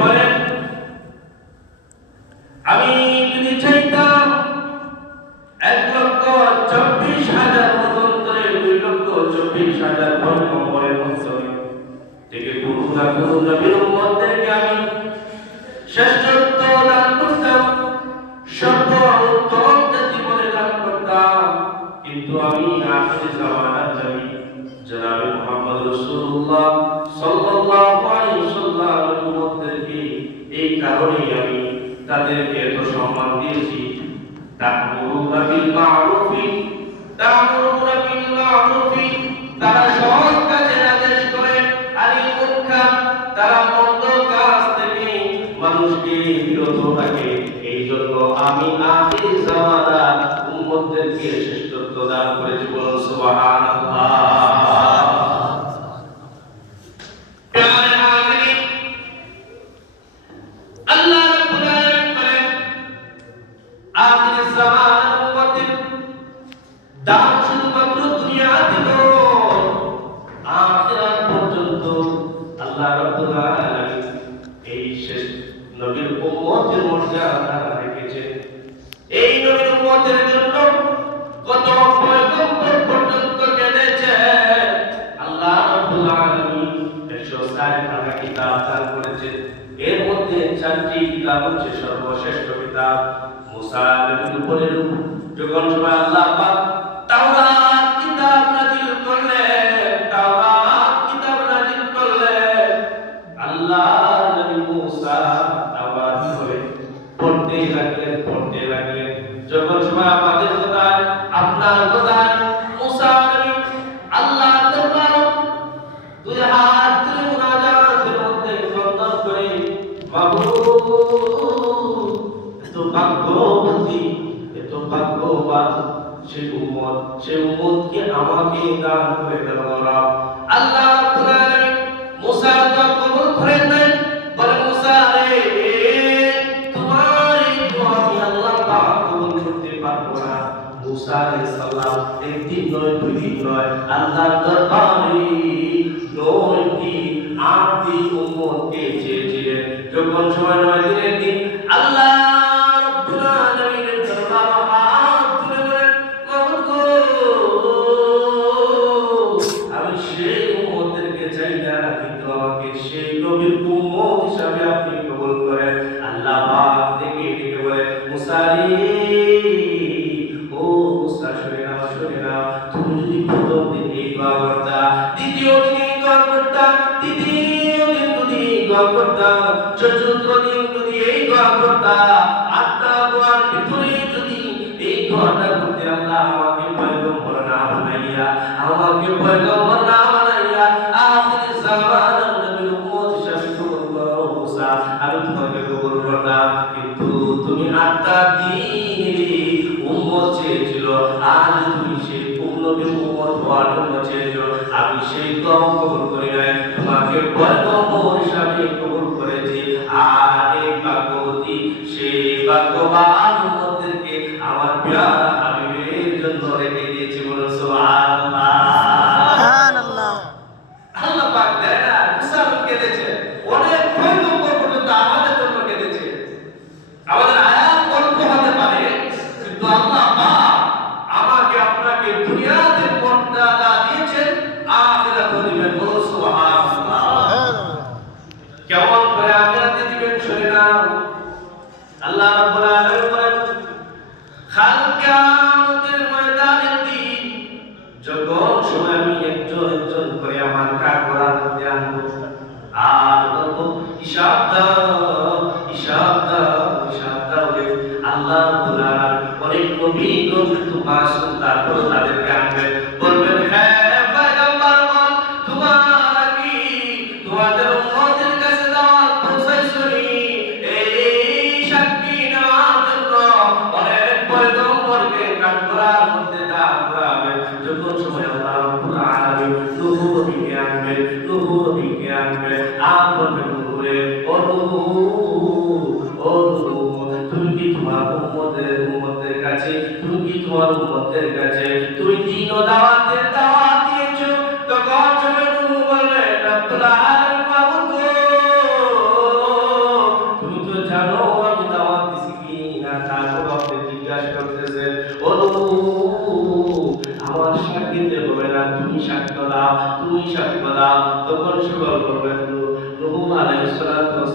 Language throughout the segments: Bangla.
বলেন, আমি যদি চাইতাম 1,24,000 মতন করে 2,24,000 পয়গম্বরের মধ্যে থেকে কোনো নবীর উম্মতদেরকে আমি শ্রেষ্ঠত্ব দান করতাম, সর্বোত্তম জাতি বলে দান করতাম, কিন্তু আমি আখির জামানার নবী জনাবে মুহাম্মদ রাসূলুল্লাহ সাল্লাল্লাহু আলাইহি ওয়াসাল্লামের উম্মতদেরকে এই কারণেই আমি তাদেরকে এত সম্মান দিয়েছি। তা'মুরুনা বিল মা'রুফি তারা সৎ কাজের আদেশ করে, আনিল মুনকার তারা মন্দ কাজ থেকে মানুষকে বিরত রাখে। এই জন্য আমি আখির জামানার উম্মতদেরকে শ্রেষ্ঠত্ব দান করেছি। বলুন সুবহানাল্লাহ। দান শুধুমাত্র দুনিয়াতে নয়, আখিরাত পর্যন্ত আল্লাহ রাব্বুল আলামিন এই শেষ নবীর উম্মতের মর্যাদা রেখেছেন। এই নবীর উম্মতের জন্য কত পয়গম্বর পর্যন্ত কেঁদেছেন। আল্লাহ রাব্বুল আলামিন 160 পারা কিতাব দান করেছেন। এর মধ্যে 4টি কিতাব হচ্ছে সর্বশ্রেষ্ঠ কিতাব। মুসা নবীর উপরে যখন সময় আল্লাহ পাক তাওরাত কিতাব নাযিল করলেন, আল্লাহ নবী মুসা তাওরাত ধরে পড়তে লাগলেন। যখন সময় আমাদের খোদায় আপনার খোদায় মুসা নবী আল্লাহ দরবারে দুই হাত তুলে মুনাজাতের মধ্যে বন্দনা করে, মাবুদ এত ভাগ্যবতী, এত ভাগ্যবান সে উম্মতকে আমাকে দান করে দাও। আল্লাহ রাব্বুল আলামিন মুসার দোয়া কবুল করে নেন। বলে, মুসা রে, তোমার এই দোয়া আমি আল্লাহ পাক কবুল করতে পারবো না। মুসা আলাইহিস সালাম একদিন নয়, দুই দিন নয়, আল্লাহর দরবারে 9 দিন 8 দিন উম্মতকে চেয়েছিলেন। যখন সময় 9 দিনের দিন আল্লাহ রাব্বুল আলামিনের দরবারে হাত তুলে বলেন, মাবুদ গো, আমি সেই উম্মতদেরকে চাই না, কিন্তু আমাকে সেই নবীর উম্মত হিসাবে আপনি কবুল করেন। আল্লাহ পাক থেকে ডেকে বলে, মুসা রে, ও মুসা, শুনে নাও, তুমি যদি প্রথম দিন এই দোয়া করতা, দ্বিতীয় দিন এই দোয়া করতা, তৃতীয় দিন যদি এই দোয়া করতা, চতুর্থ দিন যদি এই দোয়া করতা, 8টা দোয়ার ভিতরে যদি এই দোয়াটা করতে, আল্লাহ আমাকে পয়গম্বর না বানাইয়া আখির জামানার নবীর উম্মত হিসেবে কবুল করো মুসা, আমি তোমাকে কবুল করলাম। কিন্তু তুমি 8টা দিন উম্মত চেয়েছিল, আজ তুমি সেই নবীর উম্মত হওয়ার জন্য চেয়েছো, আমি সেই দোয়া কবুল করি নাই, তোমাকে পয়গম্বর হিসাবে কবুল করেছি। আর এই ভাগ্যবতী, সেই ভাগ্যবান উম্মতদেরকে আমার প্রিয় হাবিবের জন্য রেখে দিয়েছি। বলুন সুবহানাল্লাহ। আল্লাহ পাক দেয় না, মুসা কেঁদেছে, অনেক পয়গম্বর পর্যন্ত আমাদের জন্য কেঁদেছে। আমাদের আয়াত অল্প হতে পারে, কিন্তু আল্লাহ পাক আমাকে আপনাকে দুনিয়াতে মর্যাদা দিয়েছেন, আখিরাতে দিবেন। বলুন সুবহানাল্লাহ। কেমন করে আখিরাতে দিবেন শুনে নাও। আল্লাহ রাব্বুল আলামিন বলেন, কিয়ামতের ময়দানের দিন যখন সময় আমি একজন করে আমার কাঠগড়ার মধ্যে আনবো, আর বলবো, হিসাব দাও। আল্লাহ রাব্বুল আলামিন অনেক নবী কিন্তু মাসুম, তারপর তাদেরকে আনবেন, বলবেন, হ্যাঁ পয়গম্বরগণ, তোমরা কি তোমাদের উম্মতের কাছে দাওয়াত পৌঁছাইছনি? এই সাক্ষী নেওয়ার জন্য অনেক পয়গম্বরকে কাঠগড়ার মধ্যে দান করাবেন। যখন সময় আল্লাহ রাব্বুল আলামিন নূহ নবীকে আনবেন, আর বলবেন, নূরে, ও নূহ, তুমি কি তোমার উম্মতের কাছে, তুমি দিন ও দাওয়াতের দাওয়াত দিয়েছো? তখন সময় নূহ বললেন, রব্বুল আলামিন, মাবুদ গো,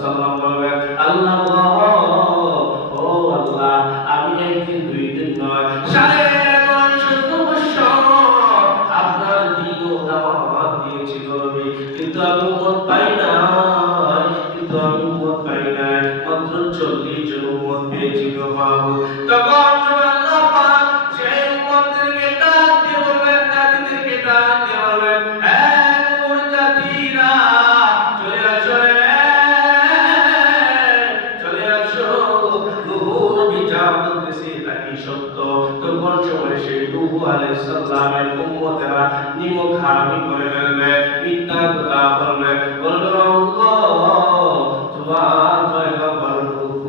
সাল্লাম বলবেন, আল্লাহ ও আল্লাহ, আমি একদিন দুই দিন নয় 950 বছর আপনার দিন ও দাওয়াত দিয়েছি নবী, কিন্তু আমি উম্মত পাই নাই, কিন্তু আমি উম্মত পাই নাই, মাত্র 40 জন উম্মত পেয়েছি গো মাবুদ। তখন আল্লাহ পাক সেই উম্মতদেরকে ডাক দিয়ে বলবেন, জাতিদেরকে ডাক দিয়ে বলবেন, নূর জাতিরা চলে আসো রে, চলে আসো, নূহ নবী যা বলতেছে তা কি সত্য। তখন সময় সেই নূহ আলাইহিস সালামের উম্মতেরা নিমুখারামি করে ফেলবে, মিথ্যা কথা বলবে, বলবে আল্লাহ তোমার পয়গম্বর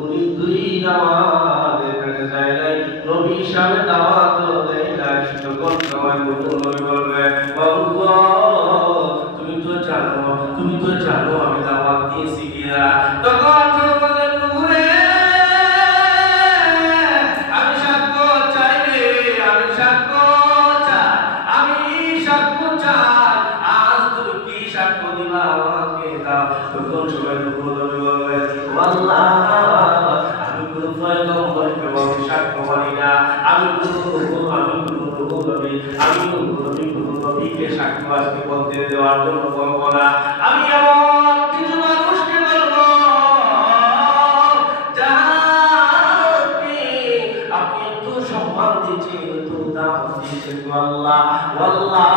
উনি দুই নামাজ এখানে যায় নাই, নবী হিসাবে দাওয়াত দেয় নাই। তখন সময় নূহ নবী বলবে, আল্লাহ তুমি তো জানো আমি দাওয়াত দিয়েছি কিনা। তখন বললেন, নূহ রে আমি সাক্ষ্য চাই রে, আমি সাক্ষ্য চাই, আমি সাক্ষ্য চাই, আজ তুমি কি সাক্ষ্য দিবা আমাকে দাও। তখন সবাই নূহ নবী বললেন, আল্লাহ আমি কোন পয়গম্বরকে আমি সাক্ষ্য মানি না, আমি কোন নবীকে সাক্ষ্য আজকে বলতে দেওয়ার জন্য বলবো না। আমি এমন কিছু মানুষকে বলবো যাকে আপনি এত সম্মান দিচ্ছেন, এত দাম দিচ্ছেন আল্লাহ, আল্লাহ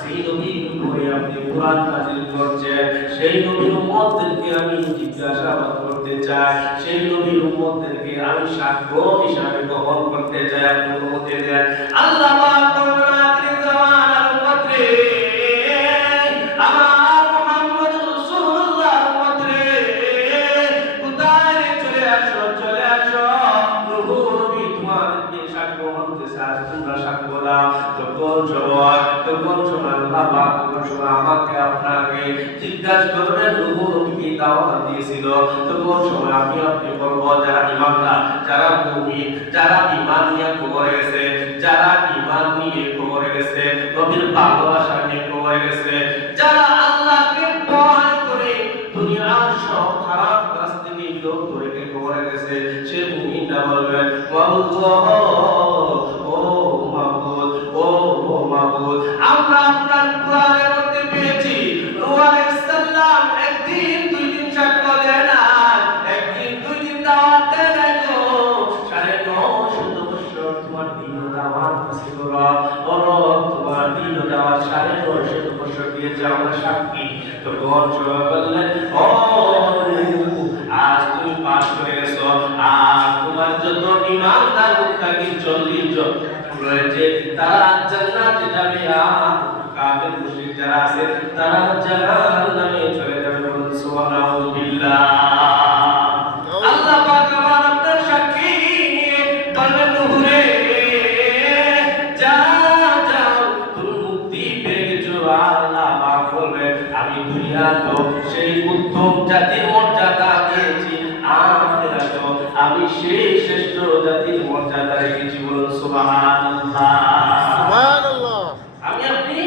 সেই নবীর উপরে আপনি কুরআন নাযিল করছেন, সেই নবীর উম্মতদেরকে আমি জিজ্ঞাসাবাদ করতে চাই, সেই নবীর উম্মতদেরকে আমি সাক্ষ্য হিসাবে গ্রহণ করতে চাই, আপনি অনুমতি দেন। আল্লাহ পাক বলবেন, আখির জামানার উম্মত রে, আমার মুহাম্মদ রাসূলুল্লাহ উম্মত রে, কোথায় রে, চলে আসো, চলে আসো, নূহ নবী তোমাদেরকে সাক্ষ্য মানতে চায়, তোমরা সাক্ষ্য দাও। তখন সময় আল্লাহ পাক আমাকে আপনাকে জিজ্ঞাসা করবেন, নূহ নবীকে দাওয়াত দিয়েছিল, তখন সময় আমি আপনি বলবো যারা ঈমানদার, যারা মুমিন, যারা ঈমান নিয়ে কবরে গেছে, যারা ঈমান নিয়ে কবরে গেছে, নবীর ভালোবাসা নিয়ে কবরে গেছে, যারা আল্লাহকে ভয় করে দুনিয়ার সব খারাপ কাজ থেকে বিরত রেখে কবরে গেছে, সে মুমিনটা বলবেন, আল্লাহ ও মাবুদ, ও মাবুদ, আমরা আপনার কোরআনের মধ্যে পেয়েছি নূহ আলাইহিস সালাম একদিন দুই দিন সাক্ষ্য দেয় না, একদিন দুই দিন দাওয়াত দেয় না গো, 950 বছর তোমার দিন দাওয়াত ছিল তোমার দিন দাওয়াত 950 বছর দিয়েছে, আমরা সাক্ষী। তখন সবাই বললেন, ও আজ তুমি পাস করে গেছো, আর তোমার যত ঈমানদার মুত্তাকি 40 জন রয়েছে, তারা জান্নাতে যাবে, আর কাফের মুশরিক যারা আছে তারা জাহান্নামে চলে যাবে। বলুন সুবহানাল্লাহ। আল্লাহ পাক আমার আপনার সাক্ষী নিয়ে বলবেন, নূহ রে যাও তুমি মুক্তি পেয়ে গেছো। আল্লাহ পাক বলবেন, আমি দুনিয়াতে সেই উত্তম জাতির মর্যাদা দিয়েছি, আখিরাতেও আমি সেই শ্রেষ্ঠ জাতির মর্যাদা রেখেছি। বলুন সুবহানাল্লাহ, সুবহানাল্লাহ। আমি আপনি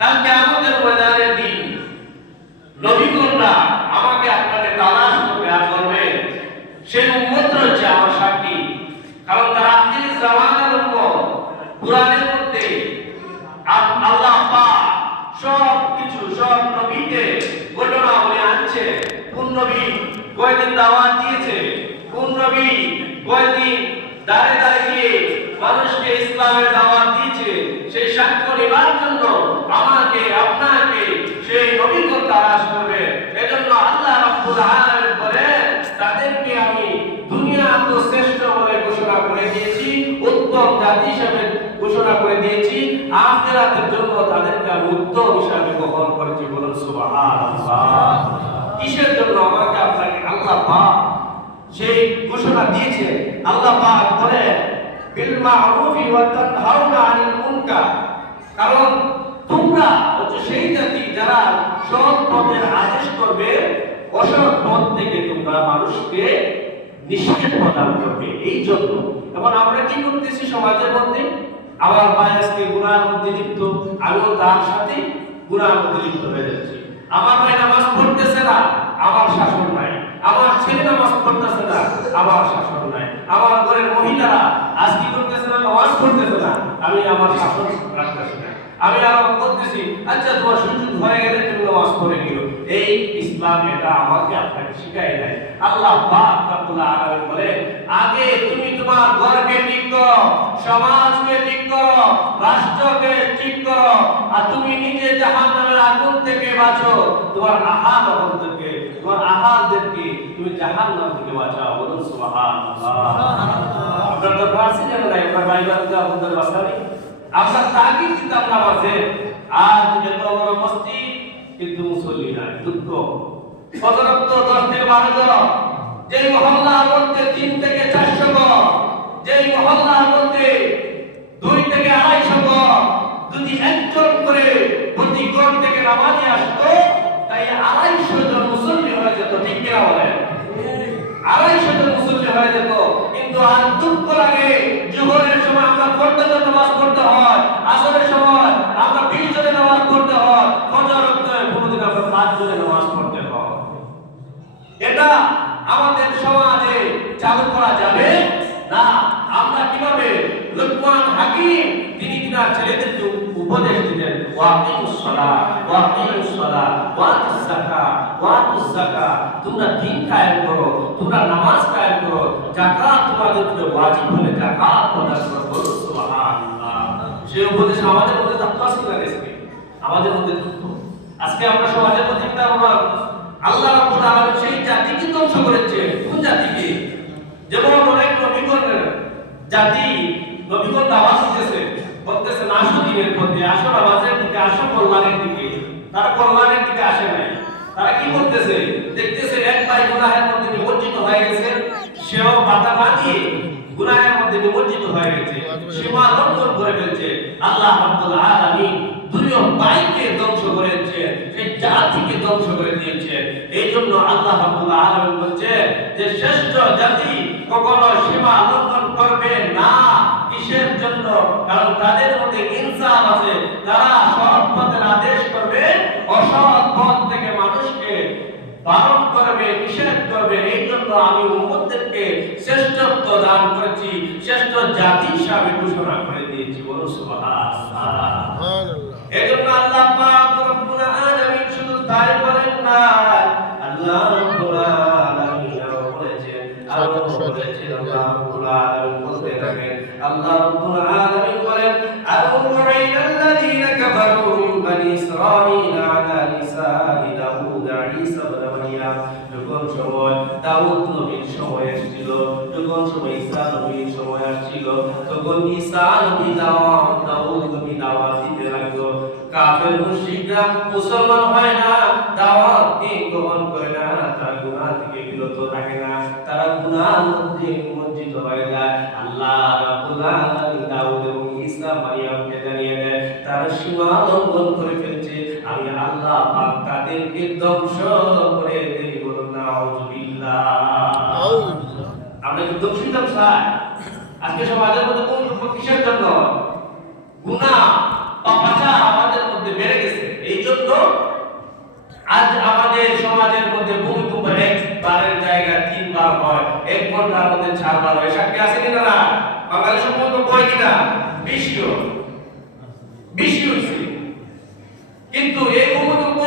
কাল কিয়ামতের ময়দানের দিন নবীগণরা আমাকে আপনাকে তালাশ করবে, আর করবে সেই উম্মত হচ্ছে আমার সাক্ষী, কারণ তারা আখির জামানার উম্মত। কুরআনের মধ্যে আল্লাহ পাক সব নবীকে ঘটনা বলে আনছে, কোন নবী কয়দিন দাওয়াত দিয়েছে, কোন নবী কয়দিন দাঁড়ে দাঁড়ে গিয়ে মানুষকে ইসলামের দাওয়াত দিয়েছে, সেই সাক্ষ্য নেবার জন্য আমাকে আপনাকে সেই নবীকে তালাশ করবে। এজন্য আল্লাহ রাব্বুল আলামিন বলেন, তাদেরকে আমি দুনিয়াতে শ্রেষ্ঠ বলে ঘোষণা করে দিয়েছি, উত্তম জাতি হিসেবে ঘোষণা করে দিয়েছি, আখিরাতের জন্য তাদেরকে আমি উত্তম হিসেবে গ্রহণ করেছি। বলুন সুবহানাল্লাহ। কিসের জন্য আমাকে আপনাকে আল্লাহ পাক সেই ঘোষণা দিয়েছে? আল্লাহ পাক বলেন, বিল মা'রুফি ওয়া তানহাউনা আনিল মুনকার, কারণ তোমরা হচ্ছে সেই জাতি যারা সৎ পথের আদেশ করবে, অসৎ পথ থেকে তোমরা মানুষকে নিষেধ প্রদান করবে। এই জন্য এখন আমরা কি করতেছি সমাজের মধ্যে, আমার ভাই আজকে গুনাহের মধ্যে লিপ্ত, আমিও তার সাথে গুনাহের মধ্যে লিপ্ত হয়ে যাচ্ছি। আমার ভাই নামাজ পড়তেছে না, আমার করতেছে না, আমার শাসন নাই। আমার ঘরের মহিলারা আজ কি করতেছে না, নামাজ পড়তেছে না, আমি আমার শাসন রাখতেছি না। আমি আরো করতেছি, আচ্ছা তোমার সুযোগ হয়ে গেলে তুমি নামাজ পড়ে নিও। এই ইসলাম এটা আমাকে আপনাকে শিখাই দেয়। আল্লাহ পাক রব্বুল আলামিন বলে, আগে তুমি তোমার ঘরকে ঠিক করো, সমাজকে ঠিক করো, রাষ্ট্রকে ঠিক করো, আর তুমি নিজে জাহান্নামের আগুন থেকে বাঁচো। তোমার আহালদেরকে, তোমার আহালদেরকে তুমি জাহান্নাম থেকে বাঁচাও। বলুন সুবহানাল্লাহ। আপনারা তো ফার্সি জানেন না, আপনারা বাইবেলকে আপনাদের ভাষা নেই। আপনার তাগিদ কিন্তু আমরা মাঝে আজ যত বড় মসজিদ কিন্তু মুসল্লি নাই, দুঃখ। সদরত্ব 10 থেকে 12 জন, যেই মহল্লার মধ্যে 3 থেকে 400 ঘর, যেই মহল্লার মধ্যে 2 থেকে 250 ঘর, যদি একজন করে প্রতি ঘর থেকে নামাজি আসতো, তাই 250 জন মুসল্লি হয়ে যেত। ঠিক কিনা বলেন? 250 জন মুসল্লি হয়ে যেত। কিন্তু আজ দুঃখ লাগে, জোহরের সময় আমরা ফরজ নামাজ পড়তে হয়, আসরের সময় আমরা 20 জনের নামাজ পড়তে হয়, ফজরের সময় কোনদিন আমরা 5 জনের নামাজ পড়তে হয়। এটা আমাদের সমাজে চালু করা যাবে না। আমরা কিভাবে, লুকমান হাকিম তিনি তার ছেলেদেরকে উপদেশ দিলেন, ওয়াকিমুস সালাত ওয়াকিমুস সালাত ওয়াতুস যাকাত ওয়াতুস যাকাত, তোমরা দিন কায়েম করো, তোমরা নামাজ কায়েম করো, যাকাত তোমাদের উপরে ওয়াজিব হলে যাকাত প্রদান করো। সুবহানাল্লাহ। সেই উপদেশ আমাদের মধ্যে থাকতো আছে না? আমাদের মধ্যে থাকতো। আজকে আমরা সমাজের মধ্যে আমরা আল্লাহ রাব্বুল আলামিন সেই জাতিকে ধ্বংস করেছে। কোন জাতিকে? যেমন অনেক নবীগণ জাতি, নবীগণ দাওয়াত দিতেছে, বলতেছে না আসো দিনের পথে, আসো নামাজের দিকে, আসো কল্যাণের দিকে। তারা কল্যাণের দিকে আসে নাই। তারা কি করতেছে? দেখতেছে এক ভাই গুনাহের মধ্যে নিমজ্জিত হয়ে গেছে, সেও বাধা না দিয়ে গুনাহের মধ্যে নিমজ্জিত হয়ে গেছে, সীমা লঙ্ঘন করে ফেলছে। আল্লাহ রাব্বুল আলামিন দুই ভাইকে ধ্বংস করেছে, সেই জাতিকে ধ্বংস করে দিয়েছে। এই জন্য আল্লাহ রাব্বুল আলামিন বলছে যে শ্রেষ্ঠ জাতি কখনো সীমা লঙ্ঘন করবে না। কিসের জন্য? কারণ তাদের মধ্যে ইনসাফ আছে, তারা সৎ পথের আদেশ করবে, অসৎ পথ থেকে মানুষকে বারণ করবে, নিষেধ করবে। এই জন্য আমি উম্মতদেরকে শ্রেষ্ঠত্ব দান করেছি, শ্রেষ্ঠ জাতি হিসাবে ঘোষণা করে দিয়েছি। বলুন সুবহানাল্লাহ। এজন্য আল্লাহ পাক রব্বুল আলামিন শুধু তাই বলেন না, আল্লাহ রব্বুল আলামিন বলেছেন, আল্লাহ বলেছেন, আল্লাহ রব্বুল আলামিন বলতে থাকেন, আল্লাহ রব্বুল আলামিন বলেন, আল-মুরাইনাল্লাযীনা কাফারু মিন বানি ইসরাঈল আলা লিসানি দাউদ ঈসা ইবনে মারইয়াম। যখন সময় দাউদ নবীর সময় এসেছিল, যখন সময় ঈসা নবীর সময় আসছিল, তখন ঈসা নবী দাউদ নবী দাওয়াত দিতে লাগলো। কাফের মুশরিকরা মুসলমান হয় না, দাওয়াতকে গ্রহণ করে না, তারা গুনাহ থেকে বিরত থাকে না, তারা গুনাহের মধ্যে নিমজ্জিত হয়ে যায়। আল্লাহ রাব্বুল আলামিন দাউদ এবং ঈসা মারইয়ামকে জানিয়ে দেয়, তারা সীমা লঙ্ঘন করে ফেলছে, আমি আল্লাহ পাক তাদেরকে ধ্বংস করে দেই। বলুন নাউযুবিল্লাহ। আমরা কি ধ্বংসিত চাই? আজকে সমাজের মধ্যে কোন কিসের জন্য? গুনাহ, পাপাচার আমাদের মধ্যে বেড়ে গেছে। এই জন্য আজ আমাদের সমাজের মধ্যে ভূমিকম্প একবারের জায়গায় 3 বার হয়, 1 ঘন্টার মধ্যে 4 বার হয়। সাক্ষী আছে কিনা? না। বাংলাদেশের ভূমিকম্প হয় কিনা? বেশি হয়েছে। কিন্তু এই ভূমিকম্প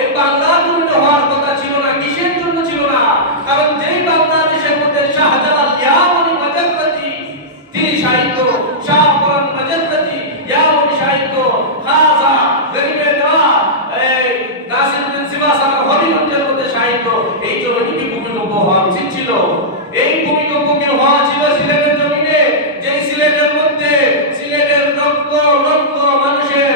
এই বাংলার জমিতে হওয়ার কথা ছিল না। কিসের জন্য ছিল না? কারণ যেই বাংলাদেশের মধ্যে শাহজালাল ইয়ামনি মাজাররাতি তিনি সাহিত্য, শাহপুরান মাজাররাতি ইয়ামনি সাহিত্য, খাজা গরিবে নওয়াজ, এই নাসিরউদ্দিন সিবাসার হবিগঞ্জের মধ্যে সাহিত্য, এই জন্য কি ভূমিকম্প হওয়া উচিত ছিল? এই ভূমিকম্প কি হওয়া ছিল সিলেটের জমিনে? যেই সিলেটের মধ্যে সিলেটের লক্ষ লক্ষ মানুষের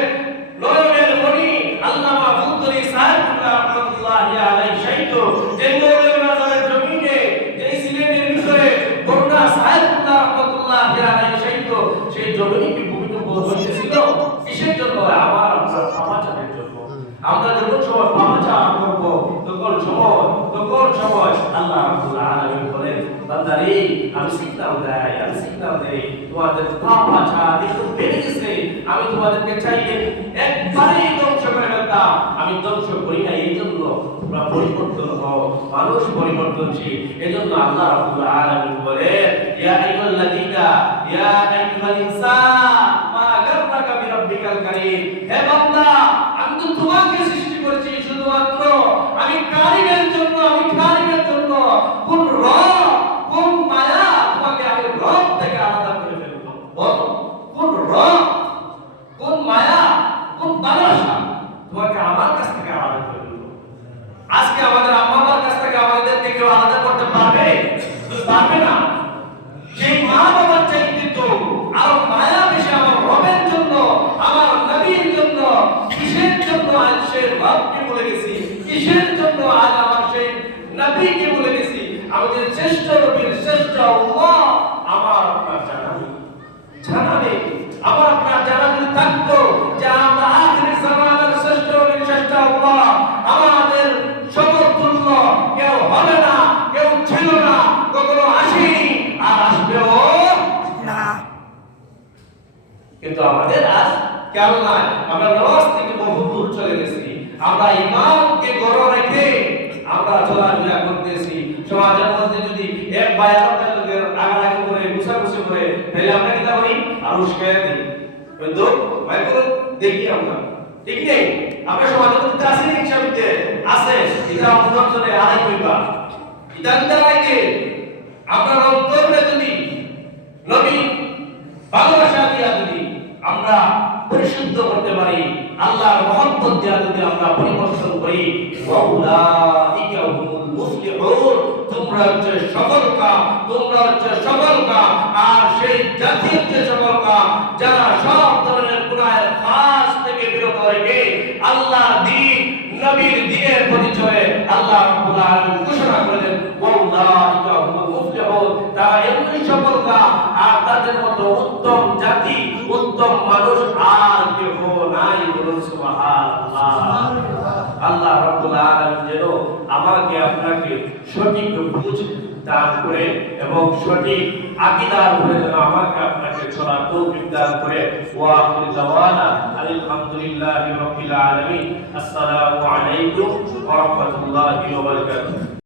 নয়নের মণি আল্লামা ফুলতলি সাহেবুল্লাহ রাহমাতুল্লাহি আলাইহি সাহিত্য, যেই মৌলভীবাজারের জমিনে, যেই সিলেটের ভিতরে বরুণা সাহেবুল্লাহ রাহমাতুল্লাহি আলাইহি সাহিত্য, সেই জমিনে কি ভূমিকম্প হয়েছিল? কিসের জন্য? আমার আপনার পাপাচারের জন্য। আমরা যখন সময় পাপাচার করব, তখন সময় আল্লাহ রাব্বুল আলামিন বলেন, বান্দারে আমি সিগন্যাল দেই, তোমাদের পাপাচার একটু বেড়ে গেছে, আমি তোমাদেরকে চাইলে একবারেই ধ্বংস করে ফেলতাম। মাদ্রাসা আমি ধ্বংস করি না, এই জন্য তোমরা পরিবর্তন হও, মানুষ পরিবর্তনশীল। এজন্য আল্লাহ রাব্বুল আলামিন বলে ইয়া আইয়ুহাল্লাযীনা ইয়া আইয়ুহাল ইনসান মা গাররাকা বিরাব্বিকাল কারীম, হে বান্দা আমি তো তোমাকে সৃষ্টি করেছি শুধুমাত্র আমি কারীমের জন্য, আমি কারীমের জন্য। কোন রব, কোন মায়া তোমাকে আমি রব থেকে আলাদা করে ফেলবো? বলো কোন রব, কোন মায়া, কোন ভালোবাসা তোমাকে আমার কাছ থেকে আলাদা করে ফেলবো? আজকে আমাদের আম্মা বাবার কাছ থেকে আমাদেরকে কেউ আলাদা করতে পারবে? পারবে না। সেই মা বাবার চাইতে তো আরো মায়া বেশি আমার রবের জন্য, আমার নবীর জন্য। কিসের জন্য আজ সে রবকে বলে গেছি, কিসের জন্য আজ আমার সেই নবীকে বলে গেছি, আমাদের শ্রেষ্ঠ নবীর শ্রেষ্ঠ উম্মত আমার আপনার জানা নেই, জানা নেই। আমার আপনার জানা যদি থাকতো যে আমরা আখির জামানার শ্রেষ্ঠ নবীর শ্রেষ্ঠ উম্মত, আমাদের সমতুল্য কেউ হবে না, কেউ ছিল না, কখনো আসেনি, আর আসবেও না। কিন্তু আমাদের আজ কেন নয়, আমরা নামাজ থেকে বহু দূর চলে গেছি। আমরা ইমানকে গড়ে রেখে আমরা চলাফেরা করতেছি। সমাজের মধ্যে যদি এক ভাই আর এক লোকের আগালাগি করে ঘুষাঘুষি করে, তাহলে আমরা কি করি? আরো শিখাই দিই। কিন্তু ভাই করে দেখি আমরা, ঠিক নেই? আমরা সমাজের মধ্যে আছে হিসাবে আছে, এটা আমাদের জন্য আদায় করিবা, এটা লাগে আমরা অন্তরে যদি নবী ভালোবাসা দিয়া যদি আমরা পরিশুদ্ধ করতে পারি, আল্লাহর মহব্বত দিয়া যদি আমরা পরিবর্তন করি, ওয়াউলাইকা হুমুল মুফলিহুন, তোমরা হচ্ছে সফল কাম, তোমরা হচ্ছে সফল কাম। আর সেই জাতি হচ্ছে সফল কাম যারা সব ধরনের গুনাহের কাজ থেকে বিরত রেখে আল্লাহর দ্বীন, নবীর দ্বীনের পরিচয়ে আল্লাহ রাব্বুল আলামিন ঘোষণা করেছেন ওয়াউলাইকা হুমুল মুফলিহুন, তারা এমনি সফল কাম। আর তাদের মতো উত্তম জাতি, উত্তম মানুষ আর কেউ নাই। বলুন সুবহানাল্লাহ। আল্লাহ রাব্বুল আলামিন যেন আমাকে আপনাকে সঠিক বুঝ দান করে এবং সঠিক আকীদার উপরে যেন আমাকে আপনাকে চলার তৌফিক দান করে। ওয়া আখিরু দাওয়ানা আলহামদুলিল্লাহি রাব্বিল আলামিন। আসসালামু আলাইকুম ওয়া রাহমাতুল্লাহি ওয়া বারাকাতুহু।